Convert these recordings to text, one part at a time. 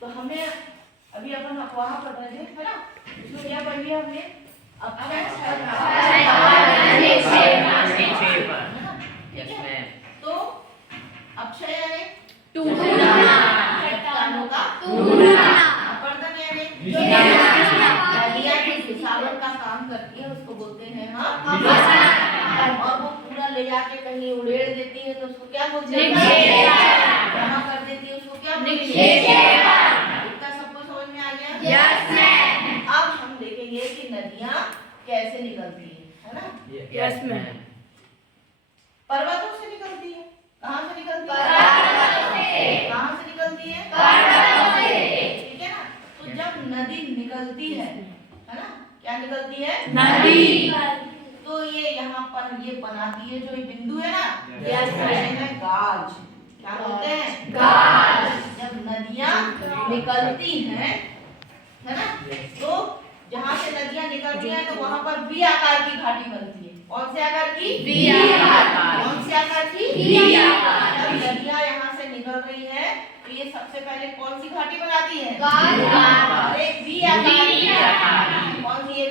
तो हमें अभी अपन अफवाह पढ़ रहे थे, है ना? इसमें क्या पढ़ लिया हमने? तो अक्षय यानी चट्टानों का अपर्दन यानी नदियाँ जो हिसाबन का काम करती है उसको बोलते हैं हाँ। और वो पूरा ले जाके कहीं उड़ेड़ देती है तो उसको क्या बोलते हैं? जमा कर देती है उसको क्या बोलते हैं? इतना सबको समझ में आ गया? Yes ma'am. अब हम देखेंगे कि नदियाँ कैसे निकलती है ना? Yes ma'am. पर्वतों से निकलती है। कहाँ से निकलती है? कहाँ से निकलती है? ठीक है ना? तो जब नदी निकलती है ना? क्या निकलती है? नदी। तो ये यहाँ पर ये बनाती है जो ये बिंदु है ना, यस है गाज। क्या बोलते हैं? गाज। जब नदियाँ निकलती हैं, है ना? तो जहाँ से नदियाँ निकलती हैं तो वहाँ पर वी आकार की घाटी बनती है। कौन से आकार की? वी आकार। कौन से आकार की? वी आकार। जब नदियाँ यहाँ से निकल रही है तो ये सबसे पहले कौन सी घाटी बनाती है? गाज। एक वी आकार की घाटी। कौन सी है?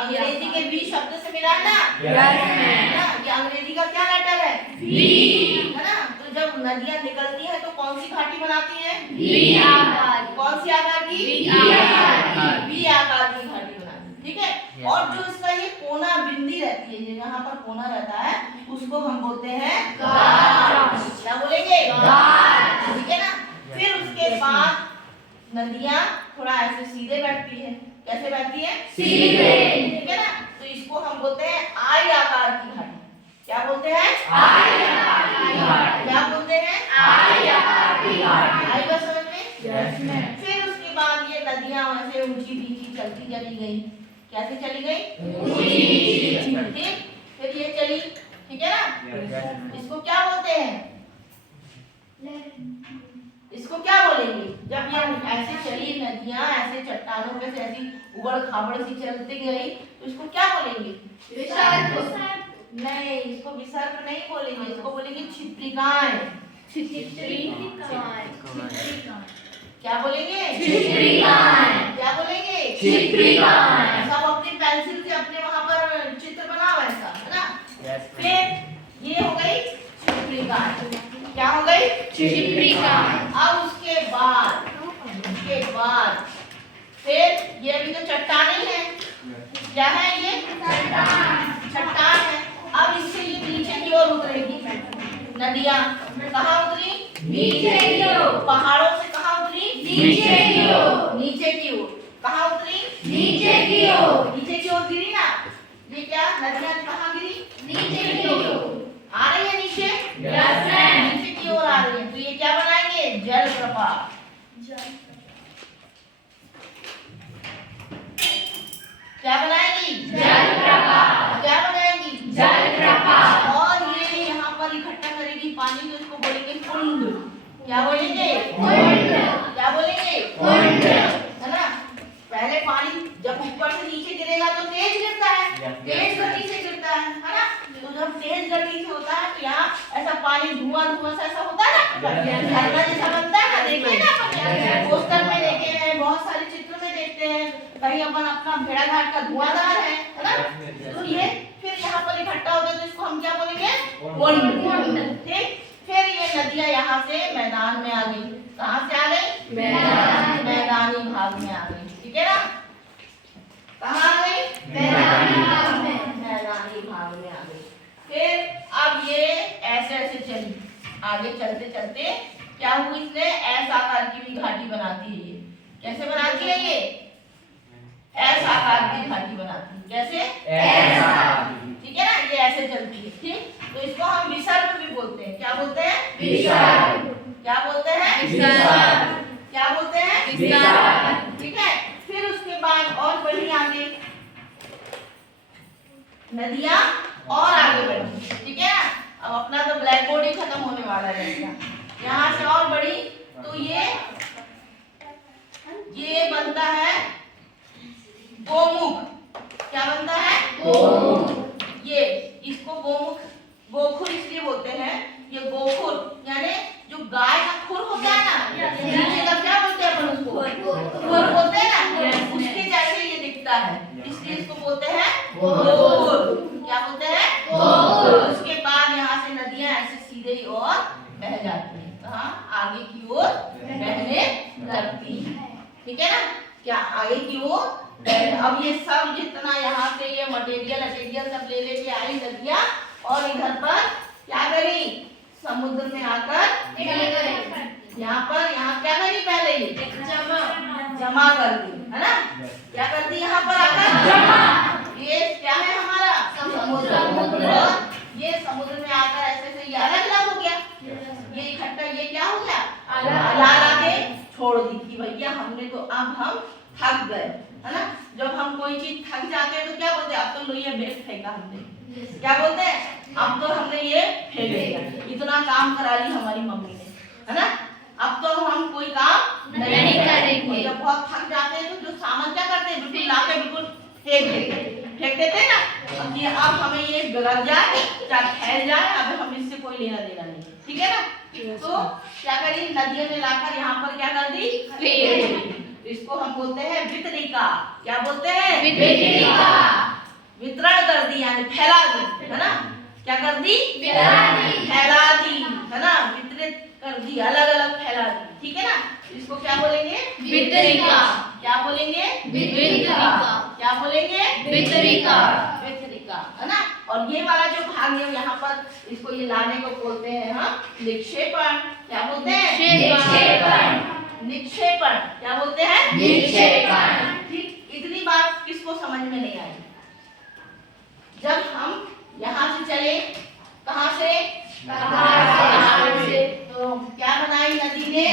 अंग्रेजी के वी शब्द से मिला है ना? Yes ma'am. ना ये अंग्रेजी का क्या लेटर है? वी। है ना? तो जब नदियाँ निकलती है तो कौन सी घाटी बनाती है? वी आकार। कौन सी आकार की? वी आकार। वी आकार की घाटी बनाती है। ठीक है? और जो इसका ये कोना बिंदी रहती है, ये यहाँ पर कोना रहता है, उसको हम बोलते हैं गाज। क्या बोलेंगे? गाज। ठीक है ना? फिर उसके बाद नदियाँ थोड़ा ऐसे सीधे बैठती है। कैसे बैठती है? सीधे। ठीक है ना? तो इसको हम बोलते हैं आई आकार की घाटी। क्या बोलते हैं? आई आकार की घाटी। क्या बोलते हैं? आई आकार की घाटी। आई बात समझ में? Yes ma'am. फिर उसके बाद ये नदियाँ वैसे ऊंची नीची चलती चली गई। कैसे चली गई? ठीक। फिर ये चली, ठीक है ना? इसको क्या बोलते हैं? इसको क्या बोलेंगे? जब ये ऐसे चली नदियाँ ऐसे चट्टानों पे से ऐसी उबड़ खाबड़ सी चलती गई तो इसको क्या बोलेंगे? नहीं, इसको विसर्ग नहीं बोलेंगे, इसको बोलेंगे क्षिप्रिकाएं। क्या बोलेंगे? क्या बोलेंगे? सब अपनी पेंसिल से अपने वहां पर चित्र बनाओ ऐसा, है ना? फिर ये हो गई क्षिप्रिकाएं। क्या हो गई? अब उसके बाद फिर ये अभी तो चट्टान ही है। क्या है ये? चट्टान है। अब इससे ये नीचे की ओर उतरेगी नदियाँ। कहाँ उतरी? नीचे की ओर। पहाड़ों से कहाँ उतरी? नीचे की ओर। नीचे की ओर। कहाँ उतरी? नीचे की ओर। नीचे की ओर गिरी ना? ये क्या नदियाँ कहाँ गिरी? नीचे की ओर। आ रही है नीचे? Yes ma'am. नीचे की ओर आ रही है। तो ये क्या बनाएंगे? जल प्रपात। क्या बनाएगी? क्या बनाएगी? और ये यहाँ पर इकट्ठा करेगी पानी तो इसको बोलेंगे कुंड। क्या बोलेंगे? क्या बोलेंगे? है ना? पहले पानी जब ऊपर से नीचे गिरेगा तो तेज गिरता है, तेज गति से गिरता है ना? तो जब तेज गति से होता है तो यहाँ ऐसा पानी धुआं सा ऐसा होता है ना, झरना जैसा बनता है ना। देखिए ना अपन पोस्टर में देखे हैं, बहुत सारे चित्र में देखते हैं, कहीं अपन अपना भेड़ाघाट का धुआंधार है ना? तो ये फिर यहाँ पर इकट्ठा होता है तो इसको हम क्या बोलेंगे? कुंड। ठीक। फिर ये नदियाँ यहाँ से मैदान में आ गई। कहाँ से आ गई? मैदानी भाग में आ गई। ठीक है ना? कहाँ आ गई? मैदानी भाग में आ गई। फिर अब ये ऐसे ऐसे चली, आगे चलते चलते क्या हुई? इसने ऐसा आकार की भी घाटी बनाती है। ये कैसे बनाती है? ये ऐसा आकार की घाटी बनाती है। कैसे? ठीक है ना? ये ऐसे चलती है। ठीक। तो इसको हम विसर्ग भी बोलते हैं। क्या बोलते हैं? क्या बोलते हैं? क्या बोलते हैं? ठीक है। फिर उसके बाद और बढ़ी आगे नदियाँ और आगे बढ़ी। ठीक है ना? अब अपना तो ब्लैक बोर्ड ही खत्म होने वाला है। यहाँ से और बढ़ी तो ये बनता है गोमुख। क्या बनता है? ये इसको गोखुर इसलिए बोलते हैं। ये गोखुर यानी जो गाय का खुर होता है ना, नीचे का क्या बोलते हैं अपन उसको? बहने लगती है। ठीक है ना? क्या आगे की ओर। अब ये सब जितना यहाँ से ये मटेरियल सब ले लेके आई नदियाँ, और इधर पर क्या करी, समुद्र में आकर यहाँ क्या करी, पहले ही जमा कर दी, है ना? क्या कर दी यहाँ पर आकर जमा। ये क्या है हमारा समुद्र, और ये समुद्र में आकर ऐसे ये अलग अलग हो गया, ये इकट्ठा, ये क्या हो गया, अलग आगे छोड़ दी कि भैया हमने तो अब हम थक गए, है ना? जब हम कोई चीज थक जाते हैं तो क्या बोलते हैं, अब तो लो ये बेग फेंका हमने, क्या बोलते हैं, अब तो हमने ये फेंक दिया, इतना काम करा ली हमारी मम्मी ने, है ना? अब तो हम कोई काम नहीं करेंगे। जब बहुत थक जाते हैं तो जो सामान क्या करते हैं, बिल्कुल लाके बिल्कुल फेंक देते हैं ना, कि अब हमें ये गल जाए चाहे फैल जाए, अब हम इससे कोई लेना देना नहीं, ठीक है ना? तो क्या करी, नदियों में लाकर यहाँ पर क्या कर दी, फेंक दी। इसको हम बोलते हैं वितरिका। क्या बोलते हैं, वितरिका। वितरण कर दी यानी फैला दी, है ना? क्या कर दी, फैला दी, है ना? वितरित कर दी, अलग अलग फैला दी, ठीक है ना? इसको क्या बोलेंगे, वितरिका। क्या बोलेंगे, वितरिका। क्या बोलेंगे, वितरिका, वितरिका, है ना? और ये वाला जो भाग है यहाँ पर, इसको ये लाने को बोलते हैं हम निक्षेपण। क्या बोलते हैं, निक्षेपण। निक्षेपण क्या बोलते हैं, निक्षेपण। ठीक, इतनी बात किसको समझ में नहीं आई? जब हम यहाँ से चले, कहाँ से, तो क्या बनाई नदी ने,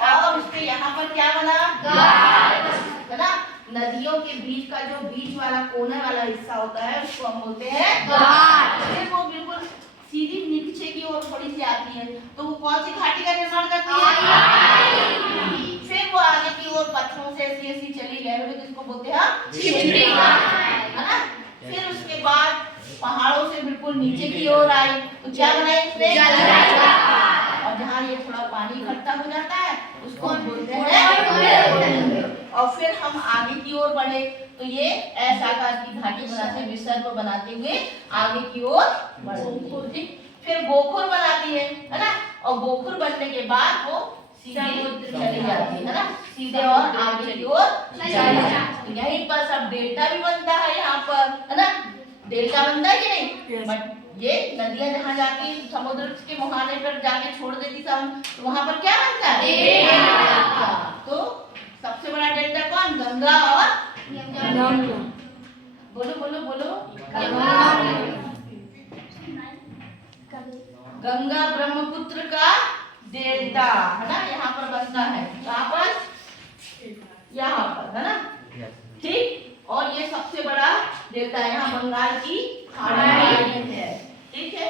और उसके यहाँ पर क्या बना, है ना? नदियों के बीच का जो बीच वाला कोने वाला हिस्सा होता है उसको हम बोलते हैं घाट। फिर वो बिल्कुल सीधी नीचे की ओर थोड़ी सी आती है, तो वो कौन सी घाटी का निर्माण करती है, फिर वो आगे की ओर पत्थरों से ऐसी ऐसी चली लहरों में, जिसको बोलते हैं है ना? फिर उसके बाद पहाड़ों से बिल्कुल नीचे की ओर आई, तो क्या बनाई उसने, और जहाँ ये थोड़ा पानी इकट्ठा हो जाता है उसको हम बोलते हैं, और फिर हम आगे की ओर बढ़े तो ये ऐसा आकार की घाटी बनाते, विसर्ग बनाते हुए आगे की ओर बढ़ती, फिर गोखुर बनाती है ना? और गोखुर बनने के बाद वो सीधे चली जाती है ना, सीधे और आगे की ओर चली जाती है। यहीं पर सब डेल्टा भी बनता है, यहाँ पर है ना, डेल्टा बनता है कि नहीं? बट ये नदियां जहाँ जाके समुद्र के मुहाने पर जाके छोड़ देती सब, तो वहाँ पर क्या बनता है, तो सबसे बड़ा डेल्टा कौन, गंगा और बोलो बोलो बोलो, गंगा ब्रह्मपुत्र का डेल्टा, है ना? यहाँ पर बनता है, कहाँ पर, यहाँ पर, है ना? ठीक, और ये सबसे बड़ा डेल्टा यहाँ बंगाल की खाड़ी है, ठीक है?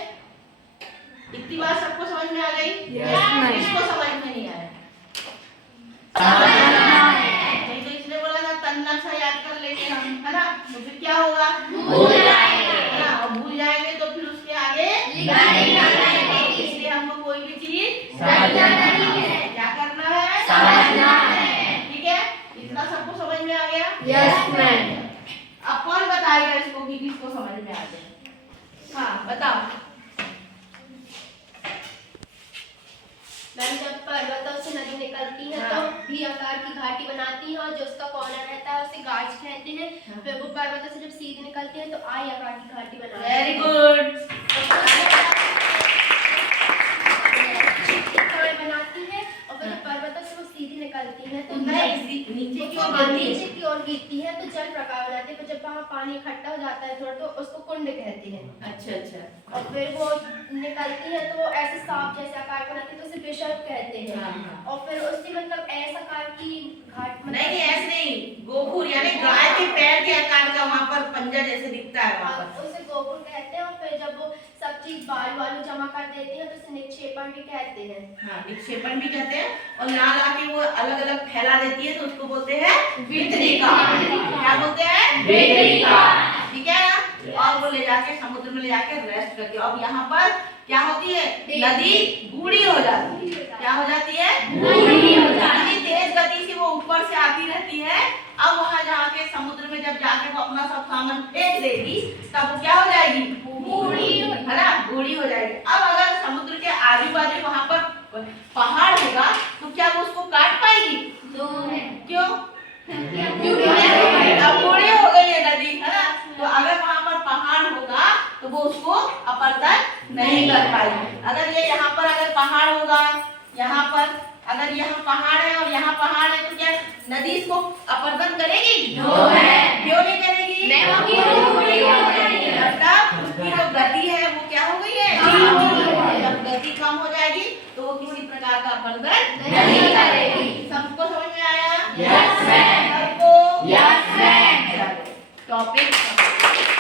इतनी बात सबको समझ में आ गई? इसको समझ में नहीं आया, नहीं तो इसने बोला था तन्ना सा याद कर लेंगे हम, है ना? तो फिर क्या होगा, भूल जाएंगे, और भूल जाएंगे तो फिर उसके आगे इसलिए हमको कोई भी चीज समझना नहीं है, क्या करना है, समझना है, ठीक है? इतना सबको समझ में आ गया? Yes ma'am. अब कौन बताएगा इसको कि किसको समझ में आ गया? हाँ बताओ मैम। जब पर्वतों से नदी निकलती है तो भी आकार की घाटी बनाती है, और जो उसका कॉर्नर रहता है उसे गाज कहते हैं। फिर वो पर्वतों से जब सीधी निकलती है तो आई आकार की घाटी बनाती है। Very good. बनाती है, और फिर जब पर्वतों से वो सीधी निकलती है तो नीचे की ओर गिरती है तो जल प्रकार बनाती है। फिर जब वहाँ पानी इकट्ठा हो जाता है थोड़ा, तो उसको कुंड कहते हैं। अच्छा अच्छा। और फिर वो निकलती है तो वो ऐसे सांप जैसे आकार बनाती है तो उसे विसर्ग कहते हैं। हाँ। और फिर उससे मतलब ऐसा आकार की घाट, नहीं ऐसे नहीं, गोखुर यानी गाय के पैर के आकार का वहाँ पर पंजा जैसे दिखता है वहाँ पर, उसे गोखुर कहते हैं। और फिर जब वो सब चीज बालू वालू जमा कर देती है तो उसे निक्षेपण भी कहते हैं। हाँ निक्षेपण भी कहते हैं, और ला ला के वो अलग अलग फैला देती है तो उसको बोलते हैं वितरिका। क्या बोलते हैं, वितरिका, ठीक है ना? और वो ले जाके समुद्र में ले जाके रेस्ट करती है। अब यहाँ पर क्या होती है, नदी बूढ़ी हो जाती है। क्या हो जाती है, बूढ़ी हो जाती है। तेज गति से वो ऊपर से आती रहती है। अब वहाँ जाके समुद्र में जब जाके वो अपना सब सामान फेंक देगी तब वो क्या हो जाएगी, बूढ़ी, है ना, बूढ़ी हो जाएगी। अब अगर समुद्र के आजू बाजू वहाँ पर नहीं कर पाई। अगर ये यहाँ पर अगर पहाड़ होगा, यहाँ पर अगर यहाँ पहाड़ है और यहाँ पहाड़ है तो क्या नदी इसको अपर्दन करेगी? क्यों नहीं करेगी? मतलब उसकी जो गति है वो क्या हो गई है? जब गति कम हो जाएगी तो वो किसी प्रकार का अपर्दन नहीं करेगी। सबको समझ में आया? Yes, ma'am. सबको? Yes, ma'am. चलो टॉपिक